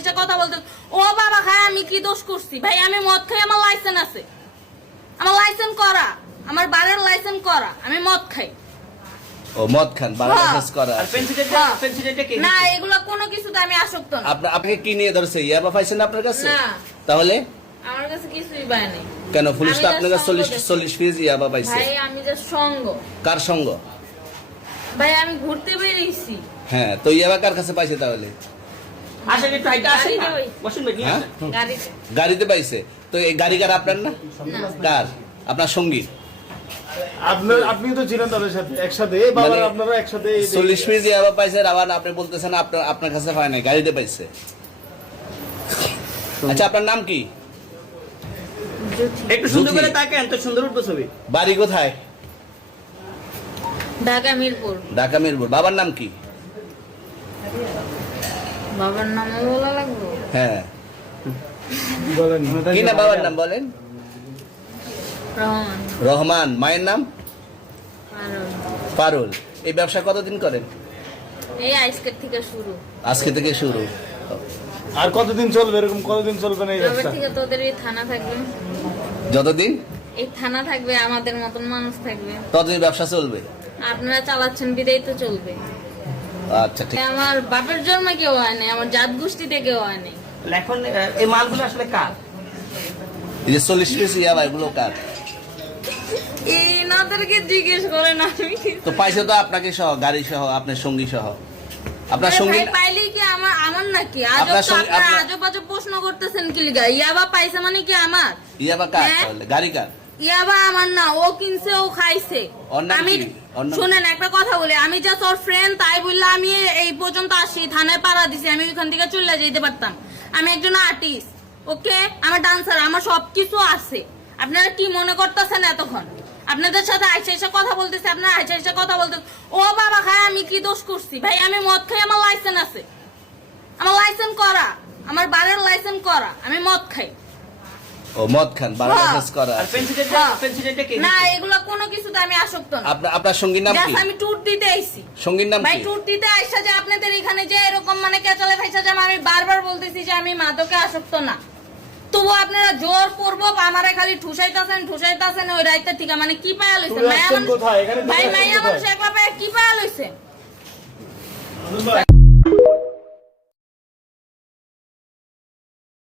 এসে কথা বলতে, ও বাবা খায় আমি কি দোষ করছি? ভাই আমি মদ খাই, আমার লাইসেন্স আছে, আমার লাইসেন্স করা, আমার বারের লাইসেন্স করা, আমি মদ খাই। ও মদ খান, বারের লাইসেন্স করা আছে। না এগুলো কোনো কিছুতে আমি আসক্ত না। আপনাকে কি নিয়ে ধরছে? ইয়াবা পাইছেন আপনার কাছে? না তাহলে আমার কাছে কিছুই পায় নাই। কেন পুলিশ তো আপনার কাছে 40 পিস ইয়াবা পাইছে? ভাই আমি যে সঙ্গ। কার সঙ্গ? ভাই আমি ঘুরতে বেরিয়েছি। হ্যাঁ, তো ইয়াবা কার কাছে পাইছে তাহলে? আসেন একটু হাইটা আসেন না। বসুন ভাই, নিয়ে হ্যাঁ? আসেন। গাড়িতে। গাড়িতে পাইছে। তো এই গাড়ি কার? আপনার না? কার? আপনার সঙ্গী? আপনি তো ছিলেন তাদের সাথে একসাথে, বাবা আপনারা একসাথে 40 পিস ইয়াবা পাইছে, আবার আপনি বলতেছেন আপনার কাছে পায় নাই, গাড়িতে পাইছে। আচ্ছা, আপনার নাম কি? একটু সুন্দর করে তাকান, তো সুন্দর উঠবে ছবি। বাড়ি কোথায়? ঢাকা মিরপুর। ঢাকা মিরপুর। বাবার নাম কি? বাবার নামও বলা লাগবে? হ্যাঁ, বলেন কি না বাবার নাম বলেন? রহমান। রহমান। মায়ের নাম? আর পারুল। এই ব্যবসা কতদিন করেন? এই আজকের থেকে শুরু। আজকে থেকে শুরু। আর কতদিন চলবে এরকম? কতদিন চলবে না এই তবে ব্যবসা? থেকে তোদের এই থানা থাকবে, যতদিন এই থানা থাকবে, আমাদের মতন মানুষ থাকবে, ততদিন ব্যবসা চলবে। আপনারা চালাচ্ছেন বিদায় তো চলবে। আচ্ছা, ঠিক। আমার বাপের জন্মে কেউ হয় নাই, আমার জাত গোষ্ঠীতে কেউ হয় নাই। এখন এই মালগুলো আসলে কার? এই যে 40 পিস ইয়াবা, এগুলো কার? এনাদেরকে জিজ্ঞেস করেন, আমি কি তো পাইছে তো আপনাকে সহ, গাড়ি সহ, আপনার সঙ্গী সহ। আপনার সঙ্গী ভাই পাইলেই কি আমার নাকি? আপনার আজব তো সঙ্গে- আপনারা আপনার- আজব আজব প্রশ্ন করতেছেন কি লিগা? ইয়াবা পাইছে মানে কি আমার? ইয়াবা কার হ্যাঁ? তাহলে? গাড়ি কার? ইয়াবা আমার না, ও কিনছে, ও খাইছে। ওর নাম আমি কি? ওর নাম- শুনেন একটা কথা বলি, আমি জাস্ট ওর ফ্রেন্ড, তাই বললে আমি এই পর্যন্ত আসি, থানায় পাড়া দিছি, আমি ওইখান থেকে চলে যেতে পারতাম। আমি একজন আর্টিস্ট, ওকে, আমার ডান্সার, আমার সবকিছু আছে। আপনারা কি মনে করতেছেন এতক্ষণ? আপনাদের সাথে আইসা এসে কথা বলতেছে, আপনারা আইসা এসে কথা বলতেছে, ও বাবা খায় আমি কি দোষ করছি? ভাই আমি মদ খাই, আমার লাইসেন্স আছে, আমার লাইসেন্স করা, আমার বারের লাইসেন্স করা, আমি মদ খাই। ও মদ খান, বারের হ্যাঁ। লাইসেন্স করা আর আছে। পেন্সিলটা কে? না এগুলো কোনো কিছুতে আমি আসক্ত না। আপনার সঙ্গীর নাম কি? জাস্ট আমি ট্যুর দিতে আইছি। সঙ্গীর নাম ভাই কি? ট্যুর দিতে আইসা যে আপনাদের এখানে যে এরকম মানে কেচালে খাইছা, যে আমি বারবার বলতেছি যে আমি মাদকে আসক্ত না, তবু আপনারা জোর পূর্ব আমারে খালি ঠুসাইতাছেন ওই রাইতে ঠিক মানে কি পায়া লইছে? তুই আসছেন কোথায়? এখানে তুই ভাই আসছেন মাইয়া কোথায়? মানুষ একলা পায়া কি পায়া লইছে?